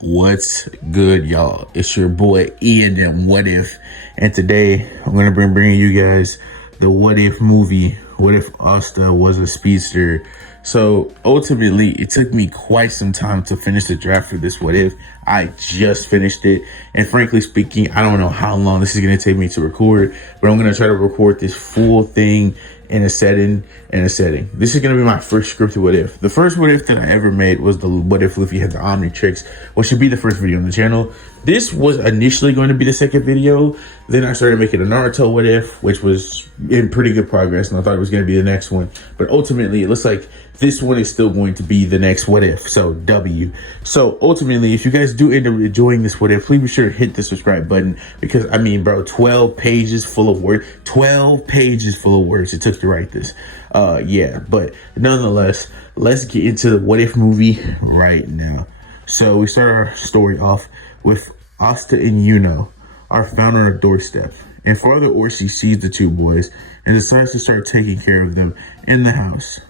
What's good, y'all? It's your boy Ian and What If, and today I'm gonna be bringing you guys the What If movie. What if Asta was a speedster? So ultimately, it took me quite some time to finish the draft for this What If. I just finished it, and frankly speaking, I don't know how long this is gonna take me to record, but I'm gonna try to record this full thing in a setting. This is gonna be my first scripted What If. The first What If that I ever made was the What If Luffy had the Omnitrix, which should be the first video on the channel. This was initially going to be the second video. Then I started making a Naruto What If, which was in pretty good progress, and I thought it was going to be the next one. But ultimately, it looks like this one is still going to be the next What If. So W. So ultimately, if you guys do end up enjoying this What If, please be sure to hit the subscribe button, because I mean, bro, 12 pages full of words. 12 pages full of words it took to write this. Yeah, but nonetheless, let's get into the What If movie right now. So we start our story off with Asta and Yuno are found on a doorstep, and Father Orsi sees the two boys and decides to start taking care of them in the house.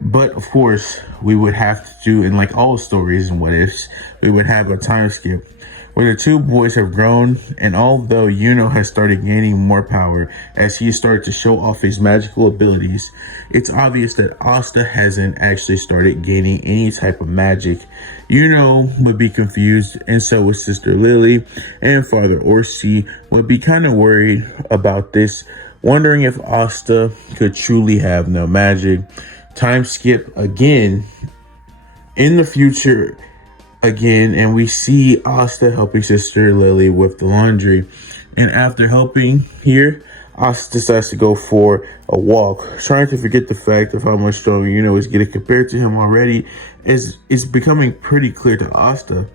But of course, we would have to do, in like all stories and what ifs, we would have a time skip where the two boys have grown, and although Yuno has started gaining more power as he started to show off his magical abilities, it's obvious that Asta hasn't actually started gaining any type of magic. Yuno would be confused, and so would Sister Lily, and Father Orsi would be kind of worried about this, wondering if Asta could truly have no magic. Time skip again in the future again, and we see Asta helping Sister Lily with the laundry. And after helping here, Asta decides to go for a walk, trying to forget the fact of how much stronger Yuno is getting compared to him already. It's becoming pretty clear to Asta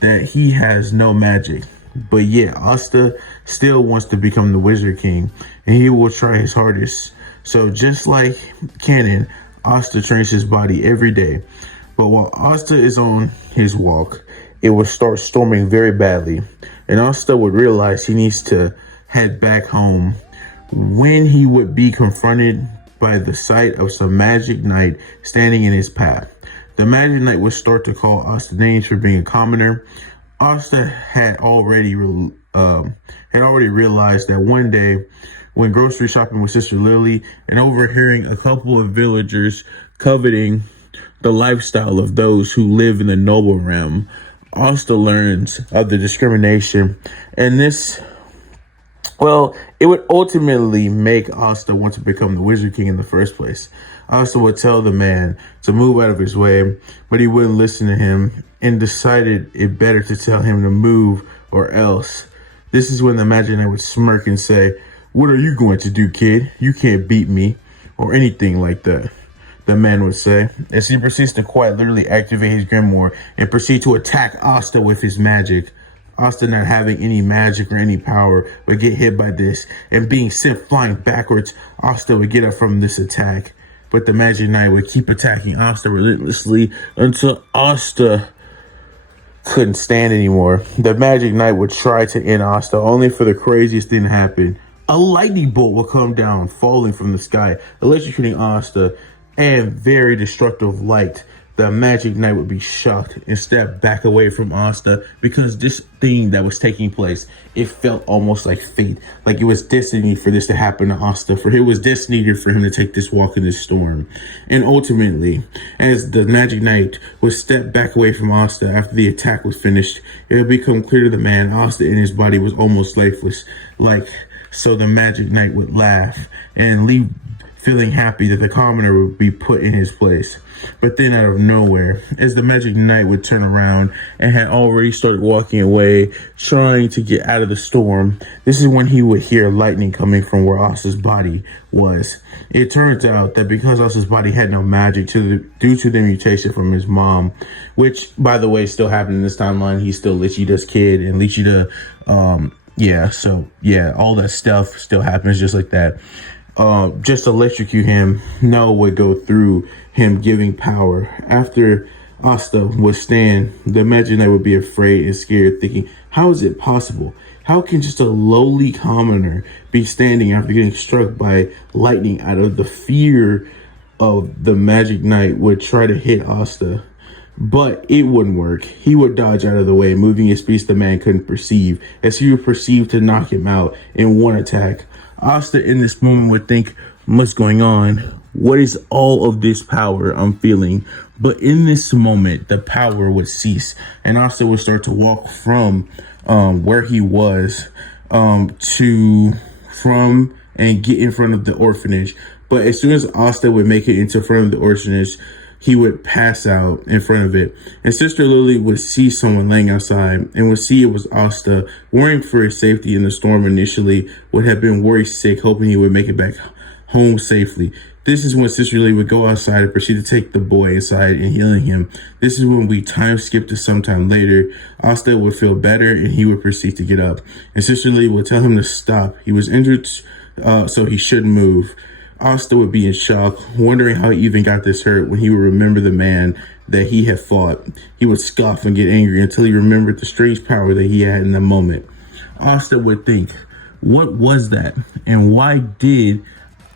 that he has no magic. But yeah, Asta still wants to become the Wizard King, and he will try his hardest. So just like Canon, Asta trains his body every day. But while Asta is on his walk, it will start storming very badly, and Asta would realize he needs to head back home when he would be confronted by the sight of some magic knight standing in his path. The magic knight would start to call Asta names for being a commoner. Asta had already realized that one day, when grocery shopping with Sister Lily and overhearing a couple of villagers coveting the lifestyle of those who live in the noble realm, Asta learns of the discrimination, and this, well, it would ultimately make Asta want to become the Wizard King in the first place. Asta would tell the man to move out of his way, but he wouldn't listen to him and decided it better to tell him to move or else. This is when the Magic Knight would smirk and say, "What are you going to do, kid? You can't beat me," or anything like that, the man would say, as he proceeds to quite literally activate his grimoire and proceed to attack Asta with his magic. Asta, not having any magic or any power, would get hit by this, and being sent flying backwards, Asta would get up from this attack. But the Magic Knight would keep attacking Asta relentlessly until Asta couldn't stand anymore. The Magic Knight would try to end Asta, only for the craziest thing to happen. A lightning bolt will come down, falling from the sky, electrocuting Asta, and very destructive light. The Magic Knight would be shocked and step back away from Asta, because this thing that was taking place, it felt almost like fate, like it was destiny for this to happen to Asta, for it was destiny for him to take this walk in this storm. And ultimately, as the Magic Knight would step back away from Asta after the attack was finished, it would become clear to the man Asta in his body was almost lifeless. So the Magic Knight would laugh and leave, feeling happy that the commoner would be put in his place. But then out of nowhere, as the Magic Knight would turn around and had already started walking away, trying to get out of the storm, this is when he would hear lightning coming from where Asta's body was. It turns out that because Asta's body had no magic due to the mutation from his mom, which, by the way, still happened in this timeline. He's still Lichida's kid, and Lichida, all that stuff still happens just like that. Just to electrocute him, Noah would go through him giving power. After Asta would stand, the Magic Knight would be afraid and scared, thinking, how is it possible? How can just a lowly commoner be standing after getting struck by lightning? Out of the fear of the Magic Knight would try to hit Asta. but it wouldn't work. He would dodge out of the way, moving at speeds the man couldn't perceive, as he would perceive to knock him out in one attack. Asta in this moment would think, what's going on? What is all of this power I'm feeling? But in this moment, the power would cease, and Asta would start to walk from where he was and get in front of the orphanage. But as soon as Asta would make it into front of the orphanage, he would pass out in front of it. And Sister Lily would see someone laying outside and would see it was Asta, worrying for his safety in the storm initially, would have been worried sick, hoping he would make it back home safely. This is when Sister Lily would go outside and proceed to take the boy inside and healing him. This is when we time skip to sometime later. Asta would feel better and he would proceed to get up. And Sister Lily would tell him to stop. He was injured, so he shouldn't move. Asta would be in shock, wondering how he even got this hurt when he would remember the man that he had fought. He would scoff and get angry until he remembered the strange power that he had in the moment. Asta would think, what was that? And why did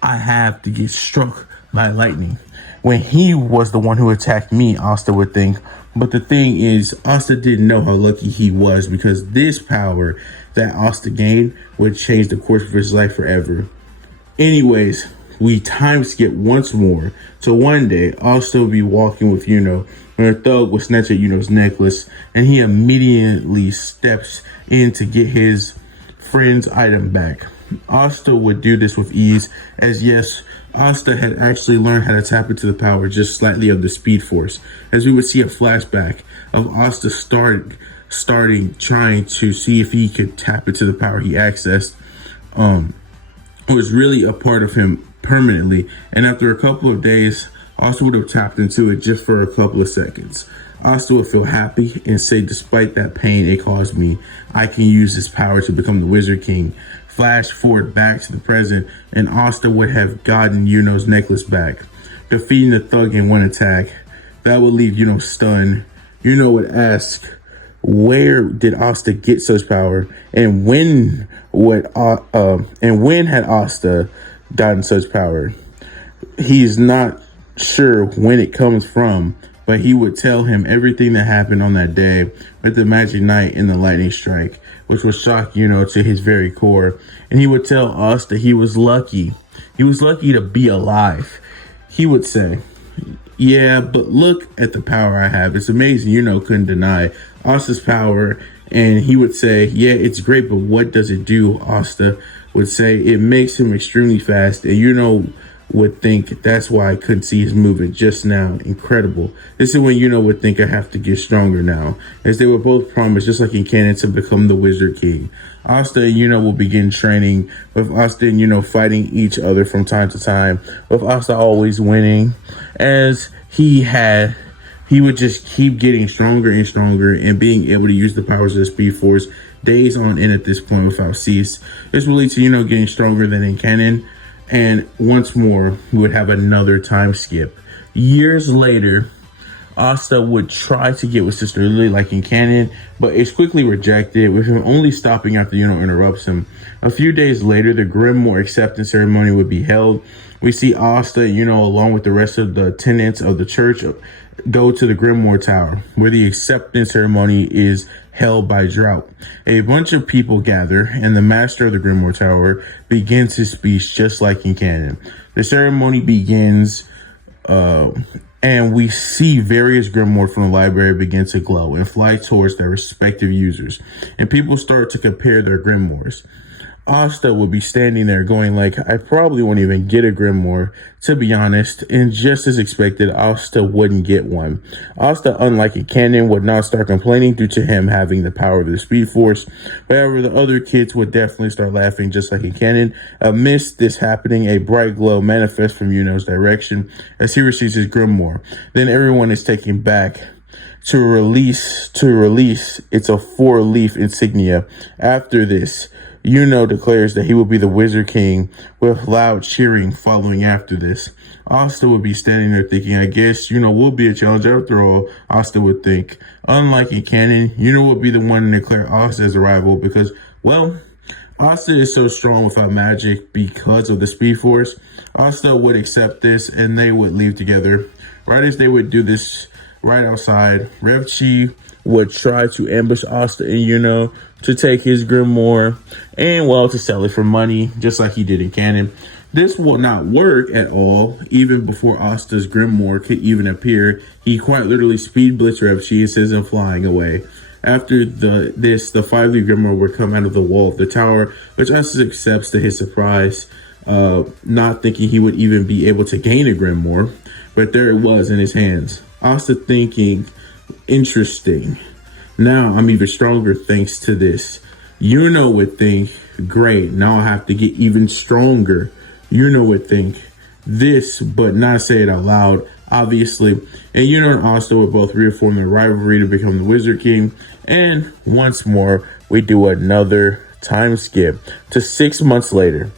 I have to get struck by lightning when he was the one who attacked me? Asta would think. But the thing is, Asta didn't know how lucky he was, because this power that Asta gained would change the course of his life forever. Anyways, we time skip once more to one day. Asta would be walking with Yuno when a thug would snatch at Yuno's necklace, and he immediately steps in to get his friend's item back. Asta would do this with ease, as yes, Asta had actually learned how to tap into the power just slightly of the Speed Force, as we would see a flashback of Asta trying to see if he could tap into the power he accessed. It was really a part of him permanently, and after a couple of days, Asta would have tapped into it just for a couple of seconds. Asta would feel happy and say, despite that pain it caused me, I can use this power to become the Wizard King. Flash forward back to the present, and Asta would have gotten Yuno's necklace back, defeating the thug in one attack. That would leave Yuno stunned. Yuno would ask, where did Asta get such power, and when had Asta gotten such power? He's not sure when it comes from, but he would tell him everything that happened on that day with the magic night and the lightning strike, which would shock Yuno to his very core. And he would tell us that he was lucky. He was lucky to be alive. He would say, yeah, but look at the power I have. It's amazing. Yuno couldn't deny Asta's power. And he would say, yeah, it's great, but what does it do? Asta would say, it makes him extremely fast. And Yuno would think, that's why I couldn't see his movement just now. Incredible. This is when Yuno would think, I have to get stronger now, as they were both promised, just like in canon, to become the Wizard King. Asta and Yuno will begin training, with Asta and Yuno fighting each other from time to time, with Asta always winning, as he would just keep getting stronger and stronger and being able to use the powers of the Speed Force days on end at this point without cease. This will lead to Yuno getting stronger than in canon. And once more, we would have another time skip. Years later, Asta would try to get with Sister Lily like in canon, but is quickly rejected, with him only stopping after Yuno interrupts him. A few days later, the Grimoire acceptance ceremony would be held. We see Asta and Yuno, along with the rest of the tenants of the church, go to the Grimoire Tower, where the acceptance ceremony is held by drought. A bunch of people gather, and the master of the Grimoire Tower begins his speech just like in canon. The ceremony begins, and we see various grimoires from the library begin to glow and fly towards their respective users, and people start to compare their grimoires. Asta would be standing there going like, I probably won't even get a grimoire, to be honest, and just as expected, Asta wouldn't get one. Asta, unlike in canon, would not start complaining due to him having the power of the Speed Force. However, the other kids would definitely start laughing just like in canon. Amidst this happening, a bright glow manifests from Yuno's direction as he receives his grimoire. Then everyone is taken back to release. It's a 4-leaf insignia. After this, Yuno declares that he will be the Wizard King, with loud cheering following after this. Asta would be standing there thinking, I guess Yuno will be a challenge after all, Asta would think. Unlike in canon, Yuno would be the one to declare Asta as a rival because, well, Asta is so strong without magic because of the Speed Force. Asta would accept this and they would leave together. Right as they would do this, right outside. Rev Chi would try to ambush Asta and Yuno to take his grimoire and, well, to sell it for money, just like he did in canon. This will not work at all. Even before Asta's grimoire could even appear, he quite literally speed blitz Rev Chi and sends him flying away. After the 5-leaf grimoire would come out of the wall of the tower, which Asta accepts to his surprise, not thinking he would even be able to gain a grimoire. But there it was in his hands. Asta thinking, interesting. Now I'm even stronger thanks to this. Yuno would think, great, now I have to get even stronger. Yuno would think this, but not say it out loud, obviously. And Yuno and Asta would both reaffirm their rivalry to become the Wizard King. And once more, we do another time skip to 6 months later.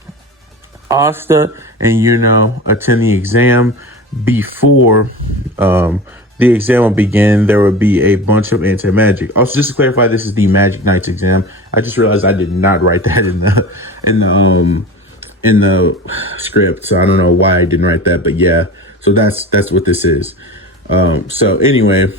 Asta and Yuno attend the exam. Before the exam will begin, there will be a bunch of anti-magic. Also, just to clarify, this is the Magic Knights exam. I just realized I did not write that in the script, so I don't know why I didn't write that, but yeah. So that's what this is. So anyway,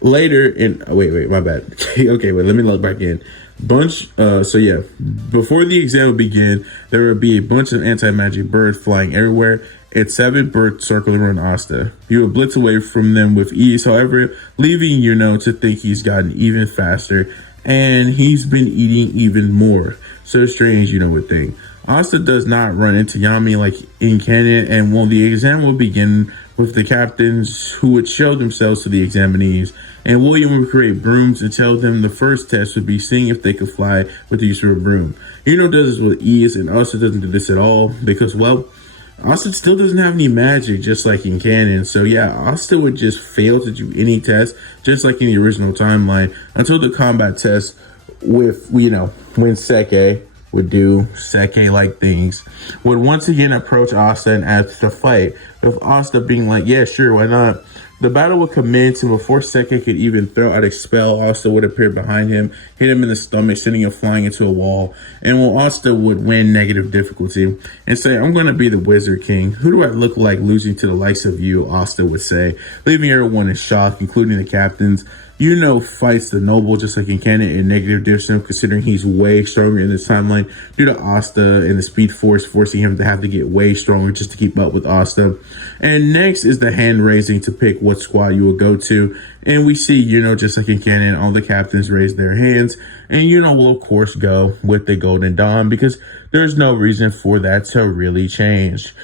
later in wait, my bad. Okay, wait, let me log back in. So yeah, before the exam will begin, there will be a bunch of anti-magic birds flying everywhere. It's 7 birds circling around Asta. He will blitz away from them with ease, however, leaving Yuno to think he's gotten even faster, and he's been eating even more. So strange, Yuno would think. Asta does not run into Yami like in canon, and the exam will begin with the captains who would show themselves to the examinees, and William would create brooms and tell them the first test would be seeing if they could fly with the use of a broom. Yuno does this with ease, and Asta doesn't do this at all because, well, Asta still doesn't have any magic, just like in canon. So yeah, Asta would just fail to do any test, just like in the original timeline, until the combat test with, when Seke would do Seke-like things, would once again approach Asta and ask to fight, with Asta being like, yeah, sure, why not? The battle would commence, and before Seke could even throw out a spell, Asta would appear behind him, hit him in the stomach, sending him flying into a wall. And Asta would win negative difficulty and say, I'm going to be the Wizard King. Who do I look like losing to the likes of you? Asta would say, leaving everyone in shock, including the captains. Yuno fights the noble just like in canon in negative difference, considering he's way stronger in this timeline due to Asta and the Speed Force forcing him to have to get way stronger just to keep up with Asta. And next is the hand raising to pick what squad you will go to. And we see, just like in canon, all the captains raise their hands. And Yuno will, of course, go with the Golden Dawn because there's no reason for that to really change.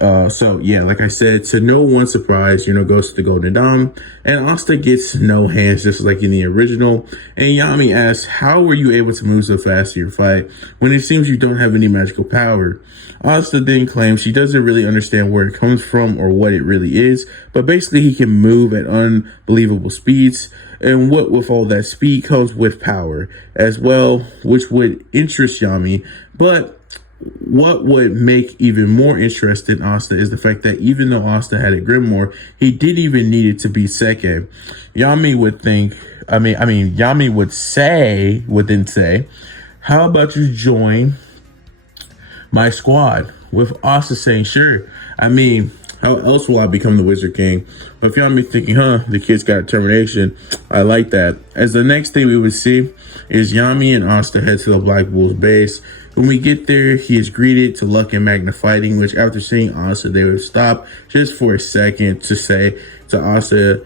So yeah, like I said, to no one's surprise, goes to the Golden Dawn, and Asta gets no hands just like in the original. And Yami asks, how were you able to move so fast in your fight when it seems you don't have any magical power? Asta then claims she doesn't really understand where it comes from or what it really is, but basically he can move at unbelievable speeds, and what with all that speed comes with power as well, which would interest Yami. But what would make even more interesting Asta is the fact that even though Asta had a grimoire, he didn't even need it to beat Seke. Yami would then say, how about you join my squad? With Asta saying, sure. How else will I become the Wizard King? But if Yami thinking, the kid's got determination, I like that. As the next thing we would see is Yami and Asta head to the Black Bull's base. When we get there, he is greeted to Luck and Magna fighting, which after seeing Asta, they would stop just for a second to say to Asta,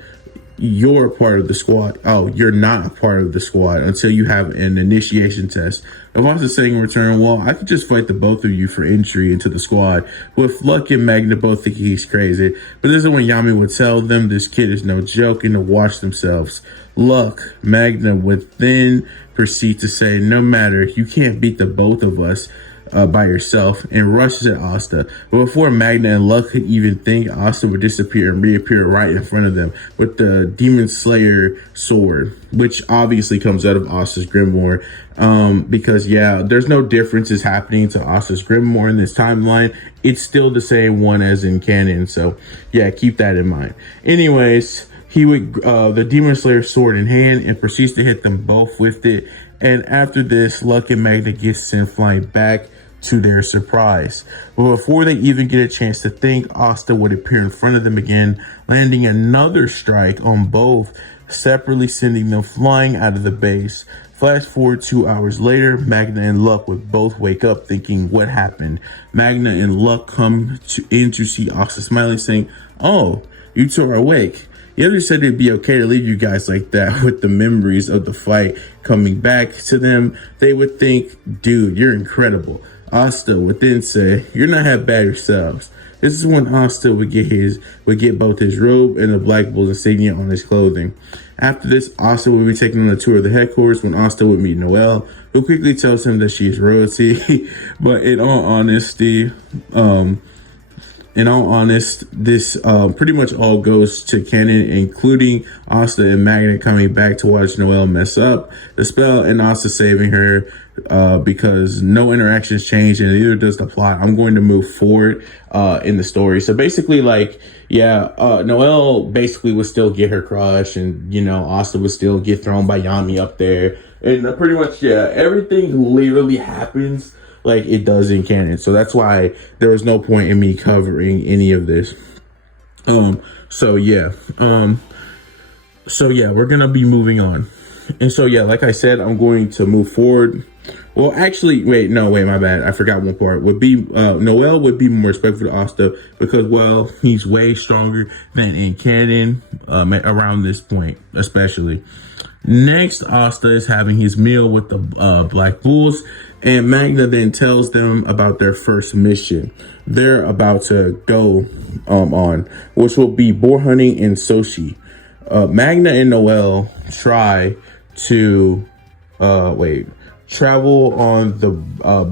you're a part of the squad. Oh, you're not a part of the squad until you have an initiation test. Of Asta saying in return, well, I could just fight the both of you for entry into the squad. With Luck and Magna both think he's crazy. But this is when Yami would tell them this kid is no joke and to watch themselves. Luck, Magna would then proceed to say, no matter, you can't beat the both of us by yourself, and rushes at Asta. But before Magna and Luck could even think, Asta would disappear and reappear right in front of them with the Demon Slayer sword, which obviously comes out of Asta's grimoire. Because yeah, there's no differences happening to Asta's grimoire in this timeline. It's still the same one as in canon. So yeah, keep that in mind. Anyways, he would the Demon Slayer sword in hand and proceeds to hit them both with it. And after this, Luck and Magna gets sent flying back to their surprise. But before they even get a chance to think, Asta would appear in front of them again, landing another strike on both, separately sending them flying out of the base. Flash forward 2 hours later, Magna and Luck would both wake up thinking, what happened? Magna and Luck come in to see Asta smiling, saying, oh, you two are awake. The others said it'd be okay to leave you guys like that. With the memories of the fight coming back to them, they would think, dude, you're incredible. Asta would then say, you're not half bad yourselves. This is when Asta would get both his robe and the Black Bull's insignia on his clothing. After this, Asta would be taken on a tour of the headquarters when Asta would meet Noelle, who quickly tells him that she is royalty. But in all honesty, this pretty much all goes to canon, including Asta and Magna coming back to watch Noelle mess up the spell and Asta saving her because no interactions change and neither does the plot. I'm going to move forward in the story. So basically, like, yeah, Noelle basically would still get her crush, and, you know, Asta would still get thrown by Yami up there. And pretty much, yeah, everything literally happens like it does in canon. So that's why there was no point in me covering any of this. So yeah, we're gonna be moving on. And so yeah, like I said, I'm going to move forward. Well, actually, my bad. I forgot one part. Would be Noelle would be more respectful to Asta because, well, he's way stronger than in canon around this point, especially. Next, Asta is having his meal with the Black Bulls, and Magna then tells them about their first mission they're about to go on, which will be boar hunting in Sochi. Magna and Noelle try to travel on the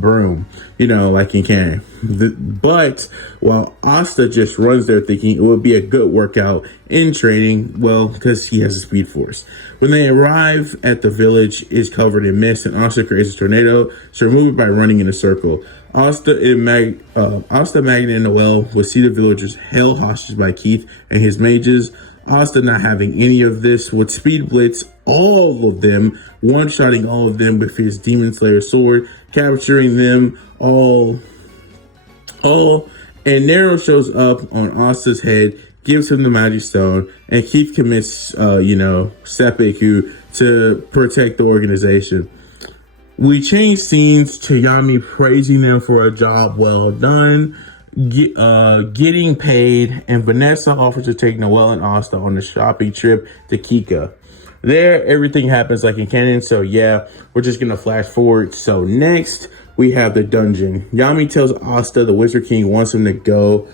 broom, you know, like in canon. But while Asta just runs there thinking it would be a good workout in training, well, because he has a speed force. When they arrive at the village, is covered in mist, and Asta creates a tornado to remove it by running in a circle. Asta, Magna, and Noelle will see the villagers held hostage by Keith and his mages. Asta, not having any of this, would speed blitz all of them, one-shotting all of them with his Demon Slayer sword, capturing them all. And Nero shows up on Asta's head, gives him the magic stone, and Keith commits, seppuku to protect the organization. We change scenes to Yami praising them for a job well done, getting paid, and Vanessa offers to take Noelle and Asta on a shopping trip to Kika. There, everything happens like in canon, so yeah, we're just gonna flash forward. So next, we have the dungeon. Yami tells Asta the Wizard King wants him to go,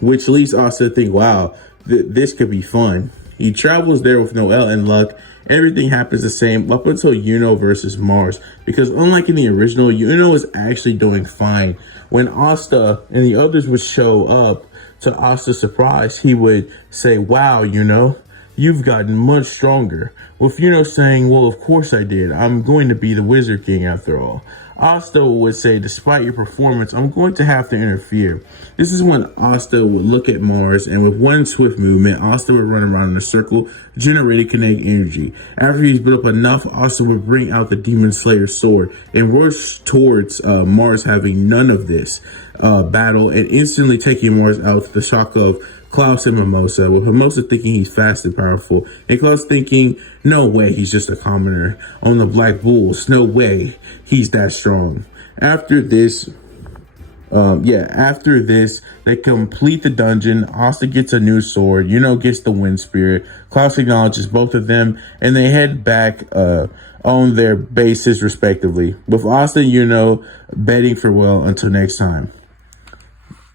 which leads Asta to think, wow, this could be fun. He travels there with Noelle and Luck. Everything happens the same up until Yuno versus Mars, because unlike in the original, Yuno is actually doing fine. When Asta and the others would show up, to Asta's surprise, he would say, wow, you've gotten much stronger. With Yuno saying, well, of course I did. I'm going to be the Wizard King after all. Asta would say, despite your performance, I'm going to have to interfere. This is when Asta would look at Mars, and with one swift movement, Asta would run around in a circle, generating kinetic energy. After he's built up enough, Asta would bring out the Demon Slayer sword and rush towards Mars, having none of this battle, and instantly taking Mars out to the shock of Klaus and Mimosa, with Mimosa thinking he's fast and powerful, and Klaus thinking, no way, he's just a commoner on the Black Bulls. No way, he's that strong. After this, they complete the dungeon. Asta gets a new sword. Gets the Wind Spirit. Klaus acknowledges both of them, and they head back on their bases respectively, with Asta and bidding farewell until next time.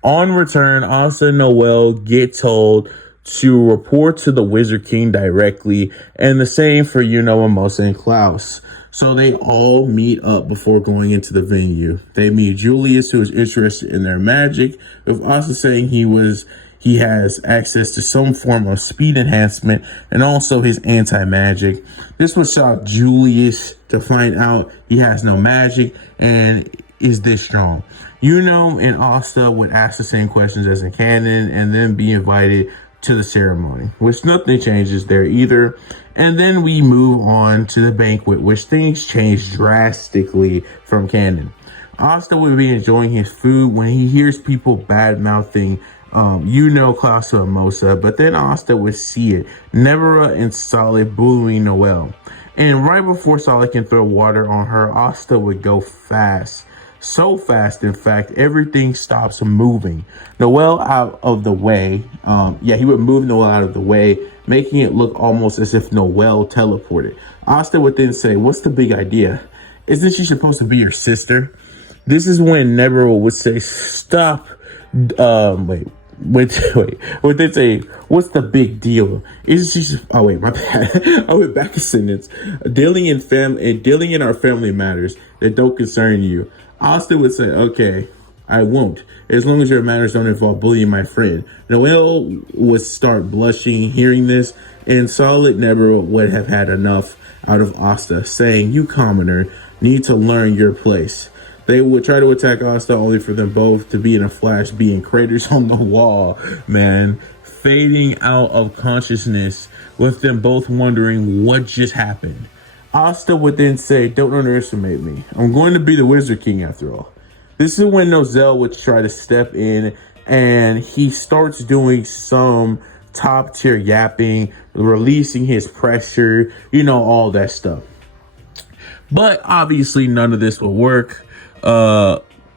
On return, Asta and Noelle get told to report to the Wizard King directly, and the same for Mimosa and Klaus. So they all meet up before going into the venue. They meet Julius, who is interested in their magic, with Asta saying he has access to some form of speed enhancement and also his anti-magic. This would shock Julius to find out he has no magic and is this strong. And Asta would ask the same questions as in canon and then be invited to the ceremony, which nothing changes there either. And then we move on to the banquet, which things change drastically from canon. Asta would be enjoying his food when he hears people bad mouthing, Klaus and Mosa, but then Asta would see it. Nebera and Solid bullying Noelle. And right before Solid can throw water on her, Asta would go fast. So fast, in fact, everything stops moving. Noelle out of the way. He would move Noelle out of the way, making it look almost as if Noelle teleported. Asta would then say, "What's the big idea? Isn't she supposed to be your sister?" This is when Nebero would say, "Stop." Wait. Would they say, "What's the big deal? Isn't she?" Oh wait, my bad. I went back a sentence. Dealing in our family matters that don't concern you. Austin would say, "Okay, I won't, as long as your matters don't involve bullying my friend." Noelle would start blushing hearing this, and Solid Nebero would have had enough out of Asta, saying, "You commoner need to learn your place." They would try to attack Asta only for them both to be in a flash, being craters on the wall, man. Fading out of consciousness with them both wondering what just happened. Asta would then say, "Don't underestimate me. I'm going to be the Wizard King after all." This is when Nozel would try to step in and he starts doing some top tier yapping, releasing his pressure, all that stuff. But obviously none of this will work.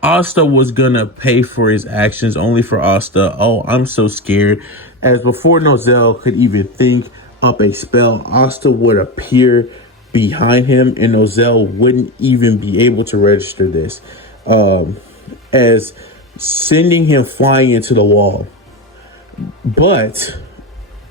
Asta was gonna pay for his actions only for Asta. Oh, I'm so scared. As before Nozel could even think up a spell, Asta would appear behind him and Nozel wouldn't even be able to register this. As sending him flying into the wall. But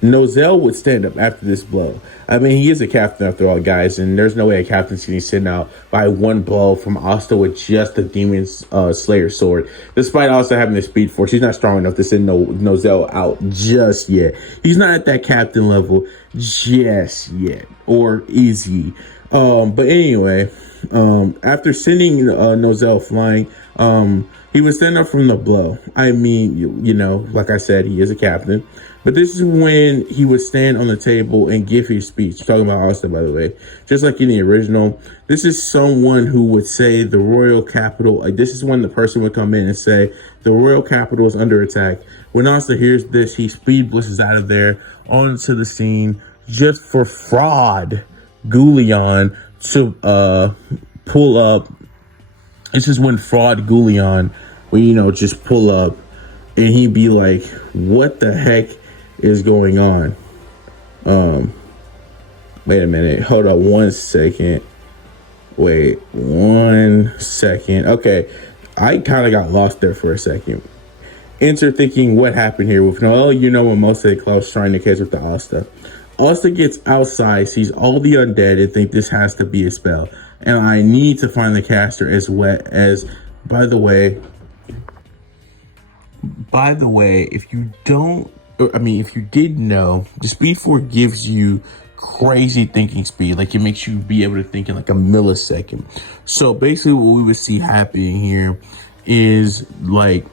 Nozel would stand up after this blow. I mean, he is a captain after all, guys, and there's no way a captain's getting sent out by one blow from Asta with just the Demon Slayer sword. Despite Asta having the speed force, he's not strong enough to send Nozel out just yet. He's not at that captain level just yet, or easy. But anyway, after sending Nozel flying, he would stand up from the blow. I mean, like I said, he is a captain. But this is when he would stand on the table and give his speech. Talking about Asta, by the way. Just like in the original. This is someone who would say the royal capital. This is when the person would come in and say, "The royal capital is under attack." When Asta hears this, he speed blisses out of there onto the scene just for Fraud Goulion to pull up. This is when Fraud Goulion would, just pull up and he'd be like, "What the heck is going on?" Wait a minute. Hold up 1 second. Wait 1 second. Okay. I kind of got lost there for a second. Enter thinking what happened here with Noelle, when most of the Klaus trying to catch up to Asta. Asta gets outside, sees all the undead, and think this has to be a spell. And I need to find the caster as well as, by the way, if you didn't know, the Speed 4 gives you crazy thinking speed. Like, it makes you be able to think in like a millisecond. So basically what we would see happening here is like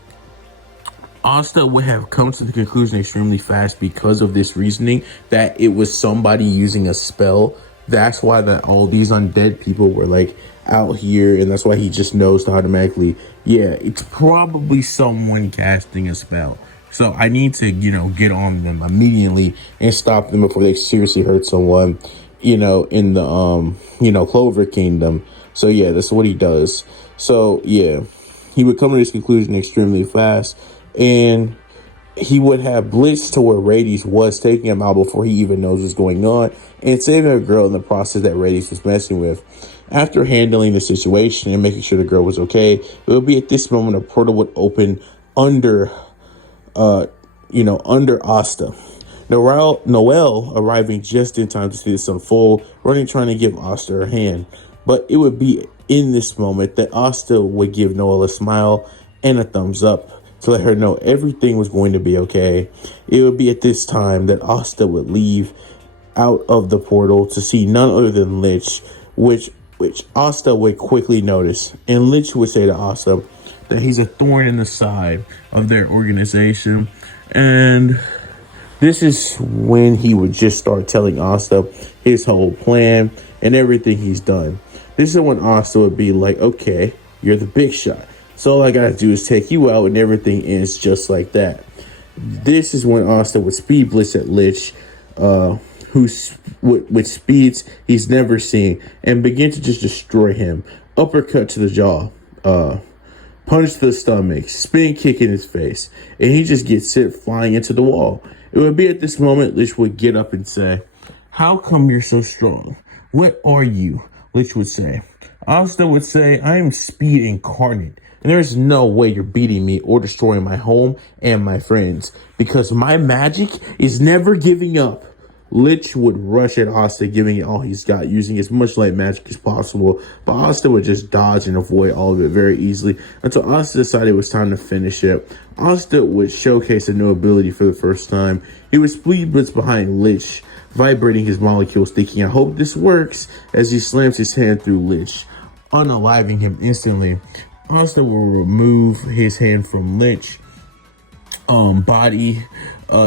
Asta would have come to the conclusion extremely fast because of this reasoning that it was somebody using a spell. That's why all these undead people were like out here, and that's why he just knows to automatically, it's probably someone casting a spell. So I need to, get on them immediately and stop them before they seriously hurt someone, in the, Clover Kingdom. So yeah, that's what he does. So yeah, he would come to this conclusion extremely fast, and he would have blitzed to where Radius was, taking him out before he even knows what's going on, and saving a girl in the process that Radius was messing with. After handling the situation and making sure the girl was okay, it would be at this moment a portal would open under Asta. Noelle arriving just in time to see this unfold, running trying to give Asta her hand. But it would be in this moment that Asta would give Noelle a smile and a thumbs up to let her know everything was going to be okay. It would be at this time that Asta would leave out of the portal to see none other than Lich, which Asta would quickly notice. And Lich would say to Asta that he's a thorn in the side of their organization. And this is when he would just start telling Asta his whole plan and everything he's done. This is when Asta would be like, "Okay, You're the big shot. So all I gotta do is take you out, and everything ends just like that. This is when Asta would speed blitz at Lich, with speeds he's never seen, and begin to just destroy him. Uppercut to the jaw, punch to the stomach, spin kick in his face, and he just gets sent flying into the wall. It would be at this moment Lich would get up and say, "How come you're so strong? What are you?" Lich would say. Asta would say, "I am speed incarnate. And there's no way you're beating me or destroying my home and my friends, because my magic is never giving up." Lich would rush at Asta, giving it all he's got, using as much light magic as possible, but Asta would just dodge and avoid all of it very easily until Asta decided it was time to finish it. Asta would showcase a new ability for the first time. He would speed blitz behind Lich, vibrating his molecules, thinking, "I hope this works," as he slams his hand through Lich, unaliving him instantly. Asta will remove his hand from Lich body,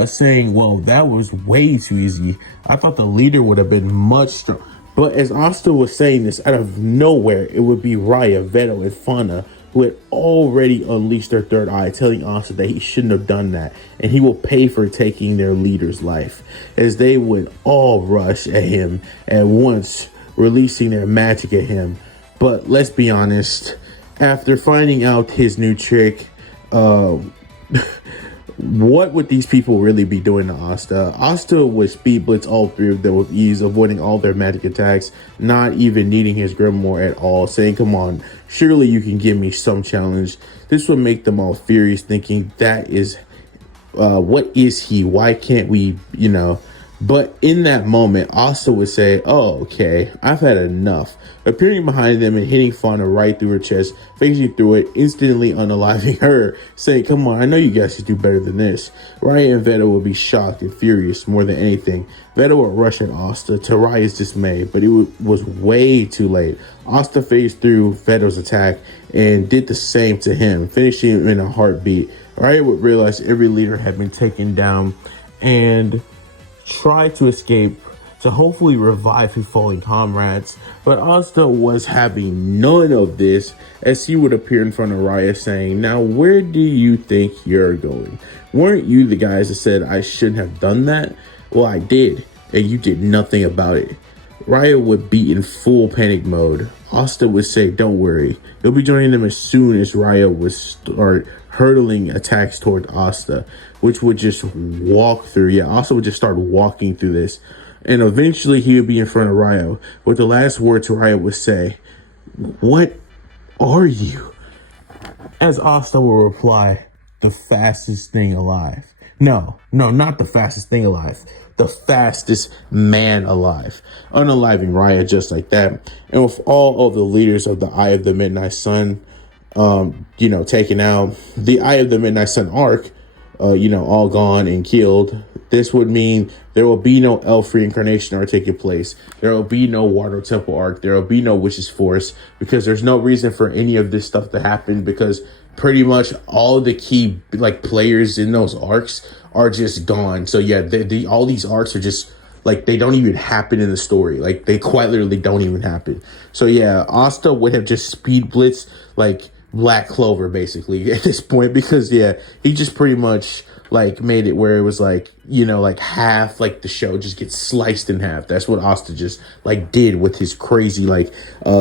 saying, "Well, that was way too easy. I thought the leader would have been much stronger." But as Asta was saying this, out of nowhere, it would be Raya, Veto, and Fauna, who had already unleashed their third eye, telling Asta that he shouldn't have done that, and he will pay for taking their leader's life, as they would all rush at him at once, releasing their magic at him. But let's be honest, after finding out his new trick, what would these people really be doing to Asta? Asta would speed blitz all three of them with ease, avoiding all their magic attacks, not even needing his grimoire at all, saying, "Come on, surely you can give me some challenge." This would make them all furious, thinking, "That is, what is he? Why can't we, But in that moment, Asta would say, "Oh, okay, I've had enough," appearing behind them and hitting Fauna right through her chest, phasing through it, instantly unaliving her, saying, "Come on, I know you guys can do better than this." Raya and Veto would be shocked and furious more than anything. Veto would rush at Asta to Raya's dismay, but it was way too late. Asta phased through Veto's attack and did the same to him, finishing him in a heartbeat. Raya would realize every leader had been taken down and try to escape to hopefully revive his fallen comrades, but Asta was having none of this, as he would appear in front of Raya saying, "Now where do you think you're going? Weren't you the guys that said I shouldn't have done that? Well, I did, and you did nothing about it." Raya would be in full panic mode. Asta would say, "Don't worry, you'll be joining them as soon as Raya would start hurtling attacks toward Asta," which would just walk through. Yeah, Asta would just start walking through this. And eventually he would be in front of Raya. With the last words Raya would say, "What are you?" As Asta will reply, "The fastest thing alive." No, not the fastest thing alive. The fastest man alive. Unaliving Raya just like that. And with all of the leaders of the Eye of the Midnight Sun, taken out, the Eye of the Midnight Sun arc, all gone and killed, this would mean there will be no elf reincarnation arc taking place. There will be no Water Temple arc. There will be no Witch's Force, because there's no reason for any of this stuff to happen, because pretty much all the key players in those arcs are just gone. So yeah, all these arcs are just they don't even happen in the story. They quite literally don't even happen. So yeah, Asta would have just speed blitzed Black Clover basically at this point, because yeah, he just pretty much made it where it was half the show just gets sliced in half. That's what Asta just did with his crazy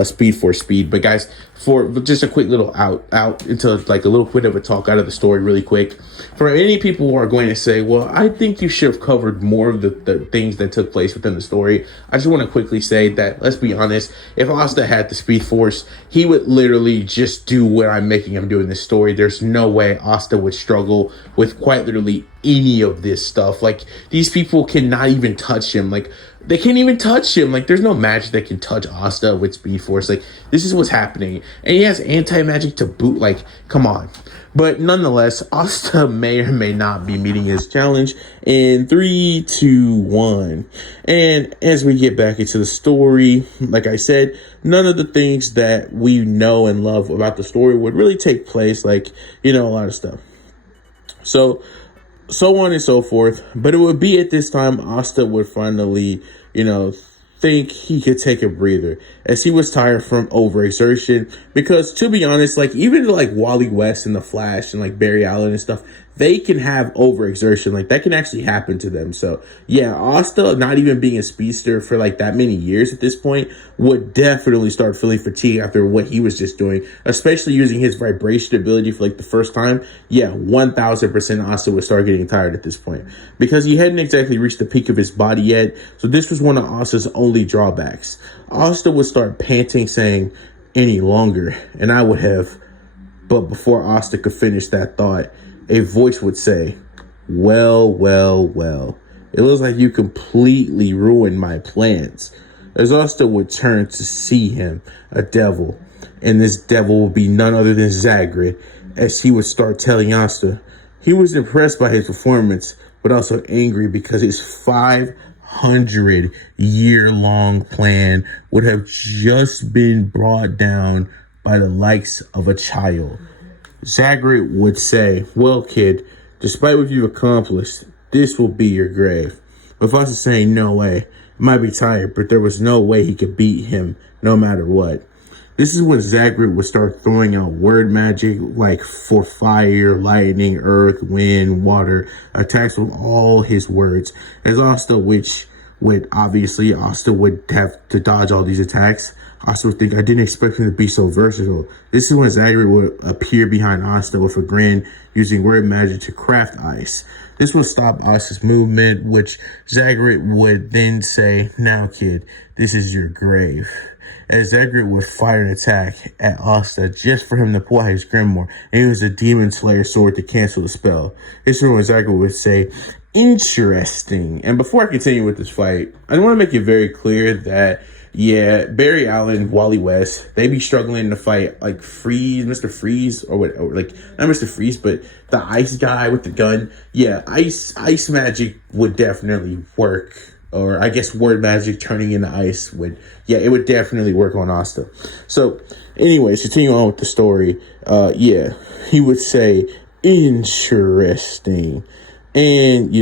speed for speed. But guys, for just a quick little out into a little bit of a talk out of the story really quick, for any people who are going to say, "Well, I think you should have covered more of the things that took place within the story," I just want to quickly say that, let's be honest, if Asta had the Speed Force, he would literally just do what I'm making him do in this story. There's no way Asta would struggle with quite literally any of this stuff. These people cannot even touch him. They can't even touch him. There's no magic that can touch Asta with Speed Force. This is what's happening. And he has anti-magic to boot. Come on. But nonetheless, Asta may or may not be meeting his challenge in 3, 2, 1. And as we get back into the story, like I said, none of the things that we know and love about the story would really take place. A lot of stuff. So on and so forth. But it would be at this time Asta would finally, think he could take a breather as he was tired from overexertion. Because to be honest, like even like Wally West and the Flash and like Barry Allen and stuff, they can have overexertion. Like that can actually happen to them. So yeah, Asta not even being a speedster for like that many years at this point would definitely start feeling fatigue after what he was just doing, especially using his vibration ability for like the first time. Yeah, 1000% Asta would start getting tired at this point because he hadn't exactly reached the peak of his body yet. So this was one of Asta's only drawbacks. Asta would start panting, saying, "Any longer," and I would have. But before Asta could finish that thought, a voice would say, "Well, well, well. It looks like you completely ruined my plans." As Asta would turn to see him, a devil, and this devil would be none other than Zagrid, as he would start telling Asta he was impressed by his performance, but also angry because his 500-year-long plan would have just been brought down by the likes of a child. Zagrid would say, "Well, kid, despite what you've accomplished, this will be your grave." With Asta saying, "No way. I might be tired, but there was no way he could beat him, no matter what." This is when Zagrid would start throwing out word magic like for fire, lightning, earth, wind, water, attacks with all his words. As Asta, which would obviously, Asta would have to dodge all these attacks. Asta would think, "I didn't expect him to be so versatile." This is when Zagrid would appear behind Asta with a grin, using word magic to craft ice. This would stop Asta's movement, which Zagrid would then say, "Now, kid, this is your grave." As Zagrid would fire an attack at Asta just for him to pull out his grimoire and use a Demon Slayer sword to cancel the spell. This is when Zagrid would say, "Interesting." And before I continue with this fight, I want to make it very clear that yeah, Barry Allen, Wally West, they be struggling to fight like Freeze, Mr. Freeze, or what, or like not Mr. Freeze, but the ice guy with the gun. Yeah, ice magic would definitely work, or I guess word magic turning into ice would, yeah, it would definitely work on Asta. So, anyways, continue on with the story. Yeah, he would say, "Interesting," and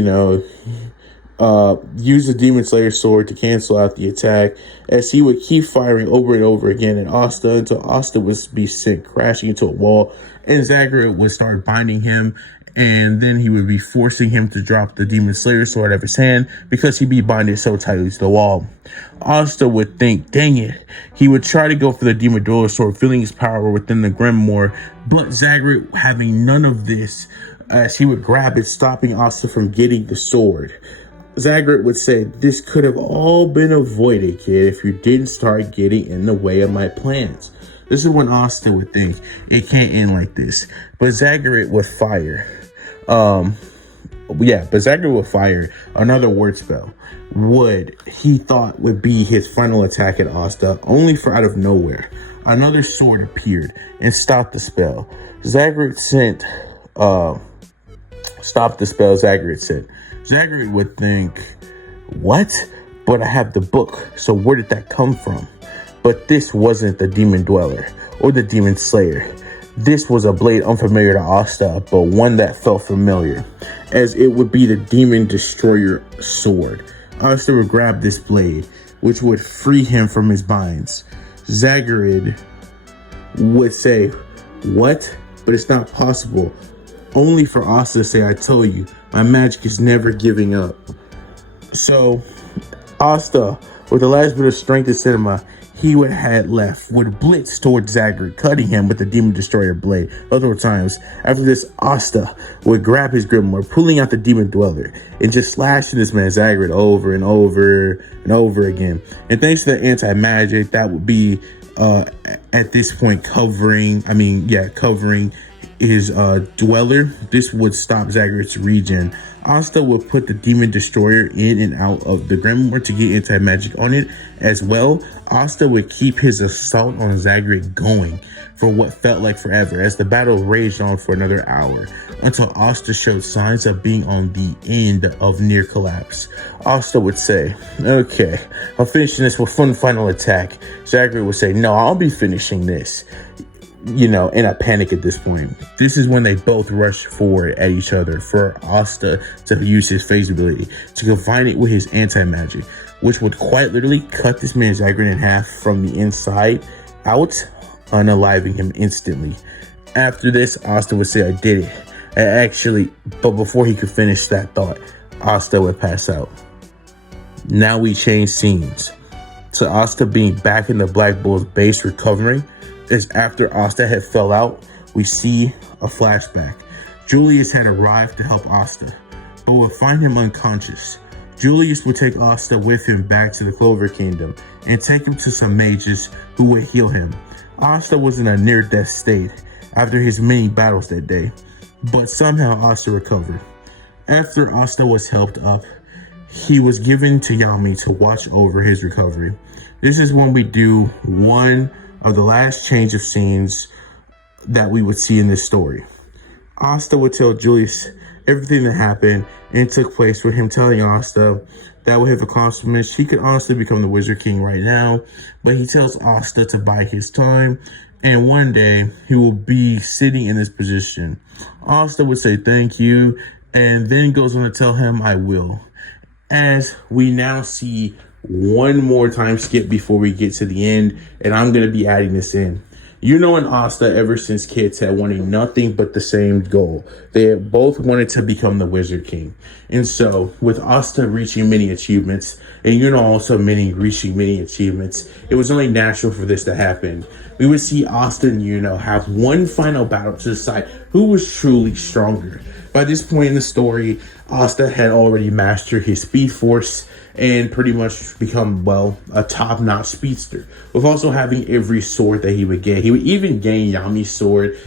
use the Demon Slayer sword to cancel out the attack, as he would keep firing over and over again at Asta until Asta would be sent crashing into a wall, and Zagrid would start binding him, and then he would be forcing him to drop the Demon Slayer sword out of his hand because he'd be binded so tightly to the wall. Asta would think, dang it. He would try to go for the Demon Dweller sword, feeling his power within the Grimoire, but Zagrid having none of this, as he would grab it, stopping Asta from getting the sword. Zagrid would say, "This could have all been avoided, kid, if you didn't start getting in the way of my plans." This is when Asta would think, it can't end like this. But Zagrid would fire. Zagrid would fire another word spell. He thought would be his final attack at Asta, only for out of nowhere, another sword appeared and stopped the spell. Zagrid said, Zagrid would think, "What? But I have the book, so where did that come from?" But this wasn't the Demon Dweller or the Demon Slayer. This was a blade unfamiliar to Asta, but one that felt familiar, as it would be the Demon Destroyer sword. Asta would grab this blade, which would free him from his binds. Zagrid would say, "What? But it's not possible." Only for Asta to say, "I told you, my magic is never giving up." So, Asta, with the last bit of strength and cinema he had left, would blitz towards Zagrid, cutting him with the Demon Destroyer blade other times. After this, Asta would grab his grimoire, pulling out the Demon Dweller, and just slashing this man Zagrid over and over and over again. And thanks to the anti-magic, that would be at this point covering his Dweller. This would stop Zagrid's regen. Asta would put the Demon Destroyer in and out of the Grimoire to get anti-magic on it as well. Asta would keep his assault on Zagrid going for what felt like forever, as the battle raged on for another hour, until Asta showed signs of being on the end of near collapse. Asta would say, "Okay, I'm finishing this with one final attack." Zagrid would say, "No, I'll be finishing this." In a panic at this point. This is when they both rush forward at each other for Asta to use his phase ability to combine it with his anti-magic. which would quite literally cut this man's aggregate in half from the inside out, unaliving him instantly. After this, Asta would say, "I did it." But before he could finish that thought, Asta would pass out. Now we change scenes. So Asta being back in the Black Bull's base recovering. Is after Asta had fell out, we see a flashback. Julius had arrived to help Asta, but would find him unconscious. Julius would take Asta with him back to the Clover Kingdom and take him to some mages who would heal him. Asta was in a near-death state after his many battles that day, but somehow Asta recovered. After Asta was helped up, he was given to Yami to watch over his recovery. This is when we do one of the last change of scenes that we would see in this story. Asta would tell Julius everything that happened, and it took place with him telling Asta that with his accomplishments, he could honestly become the Wizard King right now, but he tells Asta to bide his time, and one day he will be sitting in this position. Asta would say thank you, and then goes on to tell him, "I will." As we now see one more time skip before we get to the end, and I'm going to be adding this in. Yuno and Asta, ever since kids, had wanted nothing but the same goal. They had both wanted to become the Wizard King. And so, with Asta reaching many achievements, and Yuno also reaching many achievements, it was only natural for this to happen. We would see Asta and Yuno have one final battle to decide who was truly stronger. By this point in the story, Asta had already mastered his Speed Force and pretty much become, well, a top-notch speedster, with also having every sword that he would get. He would even gain Yami's sword,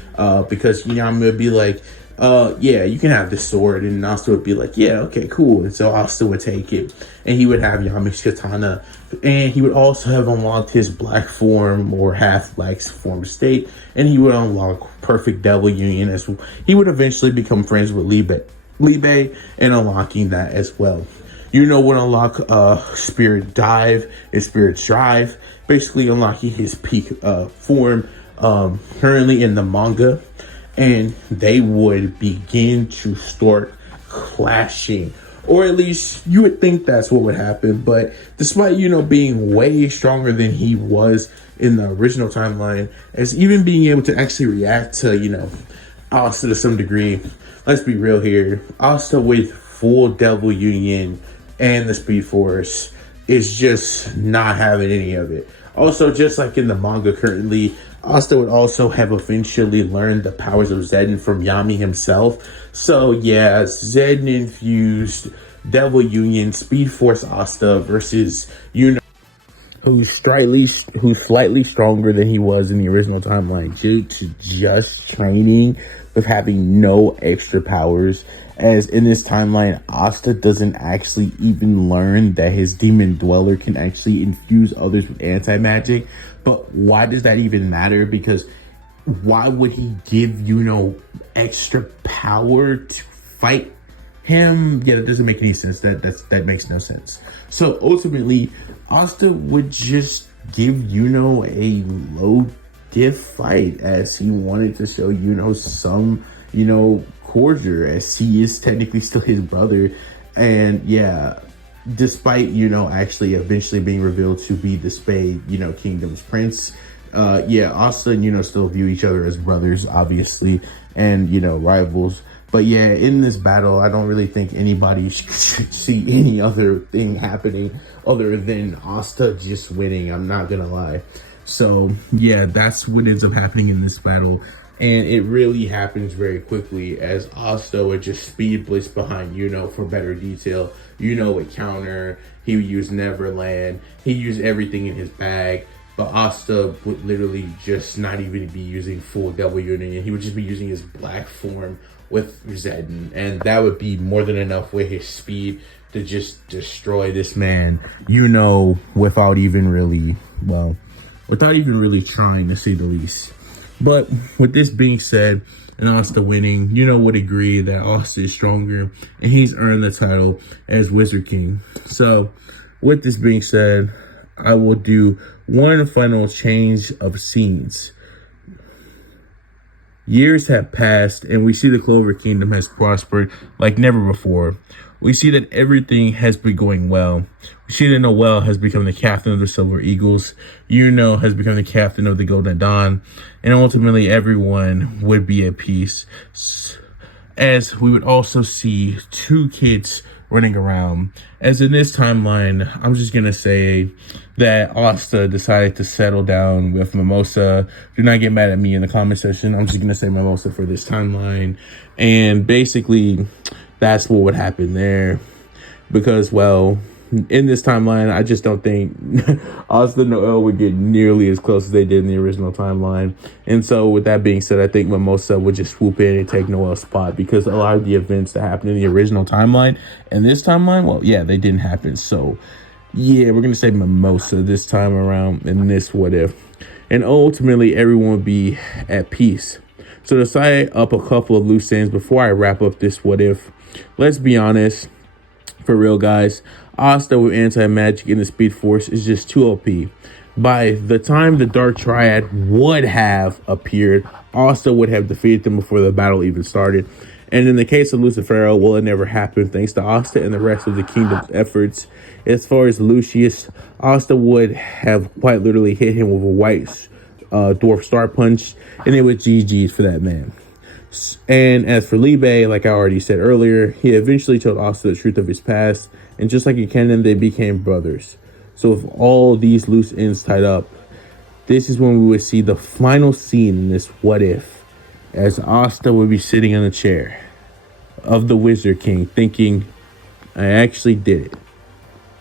because Yami would be like, yeah, you can have this sword, and Asta would be like, yeah, okay, cool. And so Asta would take it, and he would have Yami's katana, and he would also have unlocked his black form or half black form state, and he would unlock perfect devil union as well. He would eventually become friends with Libe and unlocking that as well. Yuno would unlock Spirit Dive and Spirit Drive, basically unlocking his peak form currently in the manga, and they would begin to start clashing, or at least you would think that's what would happen. But despite Yuno being way stronger than he was in the original timeline, as even being able to actually react to Asta to some degree, let's be real here, Asta with full Devil Union and the Speed Force is just not having any of it. Also, just like in the manga currently, Asta would also have eventually learned the powers of Zedden from Yami himself. So yeah, Zedden infused Devil Union Speed Force Asta versus Yuno, who's slightly stronger than he was in the original timeline due to just training with having no extra powers. As in this timeline, Asta doesn't actually even learn that his demon dweller can actually infuse others with anti-magic. But why does that even matter? Because why would he give Yuno extra power to fight him? Yeah, that doesn't make any sense. That makes no sense. So ultimately, Asta would just give Yuno a low diff fight, as he wanted to show Yuno some, closure, as he is technically still his brother. And yeah, despite actually eventually being revealed to be the Spade Kingdom's prince, Asta and still view each other as brothers, obviously, and rivals. But yeah, in this battle, I don't really think anybody should see any other thing happening other than Asta just winning. I'm not gonna lie. So yeah, that's what ends up happening in this battle. And it really happens very quickly, as Asta would just speed blitz behind for better detail. Would counter. He would use Neverland. He used everything in his bag. But Asta would literally just not even be using full Devil Union. He would just be using his black form with Zedden. And that would be more than enough with his speed to just destroy this man, without even really trying, to say the least. But with this being said, and Asta winning, would agree that Asta is stronger and he's earned the title as Wizard King. So with this being said, I will do one final change of scenes. Years have passed and we see the Clover Kingdom has prospered like never before. We see that everything has been going well. Sheena Noel has become the captain of the Silver Eagles. Yuno has become the captain of the Golden Dawn. And ultimately, everyone would be at peace. As we would also see two kids running around. As in this timeline, I'm just going to say that Asta decided to settle down with Mimosa. Do not get mad at me in the comment section. I'm just going to say Mimosa for this timeline. And basically, that's what would happen there. Because, well, in this timeline, I just don't think Asta and Noel would get nearly as close as they did in the original timeline. And so, with that being said, I think Mimosa would just swoop in and take Noel's spot, because a lot of the events that happened in the original timeline and this timeline, well, yeah, they didn't happen. So, yeah, we're going to say Mimosa this time around in this what if. And ultimately, everyone would be at peace. So, to tie up a couple of loose ends before I wrap up this what if, let's be honest. For real, guys, Asta with anti-magic in the Speed Force is just too OP. By the time the Dark Triad would have appeared, Asta would have defeated them before the battle even started. And in the case of Lucifero, well, it never happened thanks to Asta and the rest of the kingdom's efforts. As far as Lucius, Asta would have quite literally hit him with a white dwarf star punch, and it was GG's for that man. And as for Libe, like I already said earlier, he eventually told Asta the truth of his past, and just like in canon, they became brothers. So with all these loose ends tied up, this is when we would see the final scene in this what if, as Asta would be sitting in the chair of the Wizard King thinking, I actually did it.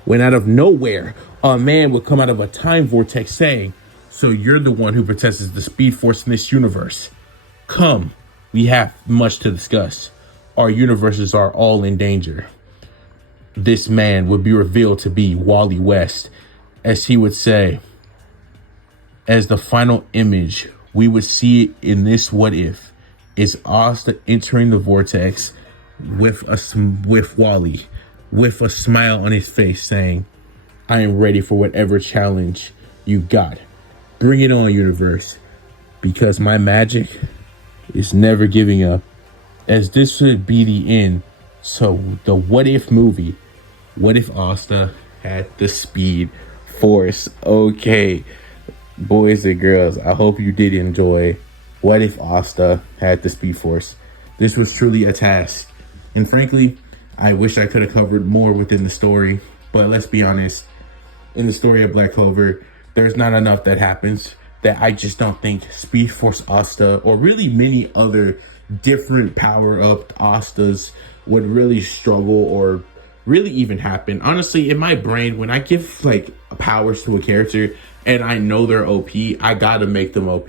When out of nowhere, a man would come out of a time vortex saying, so you're the one who possesses the Speed Force in this universe. Come. We have much to discuss. Our universes are all in danger. This man would be revealed to be Wally West, as he would say, as the final image we would see in this what if is Asta entering the vortex with Wally, with a smile on his face, saying, I am ready for whatever challenge you got. Bring it on, universe, because my magic is never giving up, as this would be the end. So the what if movie, what if Asta had the Speed Force? Okay, boys and girls, I hope you did enjoy what if Asta had the Speed Force. This was truly a task, and frankly, I wish I could have covered more within the story, but let's be honest, in the story of Black Clover, there's not enough that happens that I just don't think Speed Force Asta, or really many other different power-up Astas, would really struggle or really even happen. Honestly, in my brain, when I give like powers to a character and I know they're OP, I gotta make them OP.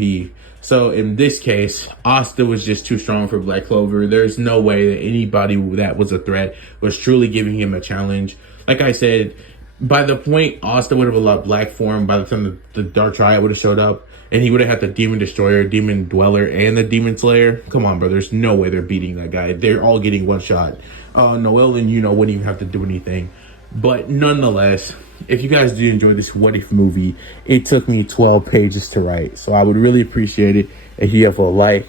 So in this case, Asta was just too strong for Black Clover. There's no way that anybody that was a threat was truly giving him a challenge. Like I said, by the point Asta would have allowed Black form, by the time the Dark Triad would have showed up, and he would have had the Demon Destroyer, Demon Dweller, and the Demon Slayer. Come on, bro. There's no way they're beating that guy. They're all getting one shot. Noel and wouldn't even have to do anything. But nonetheless, if you guys do enjoy this what if movie, it took me 12 pages to write. So I would really appreciate it if you have a like,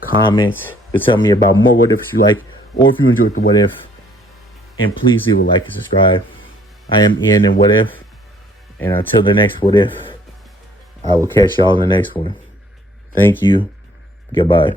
comment to tell me about more what ifs you like, or if you enjoyed the what if. And please leave a like and subscribe. I am Ian and What If. And until the next What If, I will catch y'all in the next one. Thank you. Goodbye.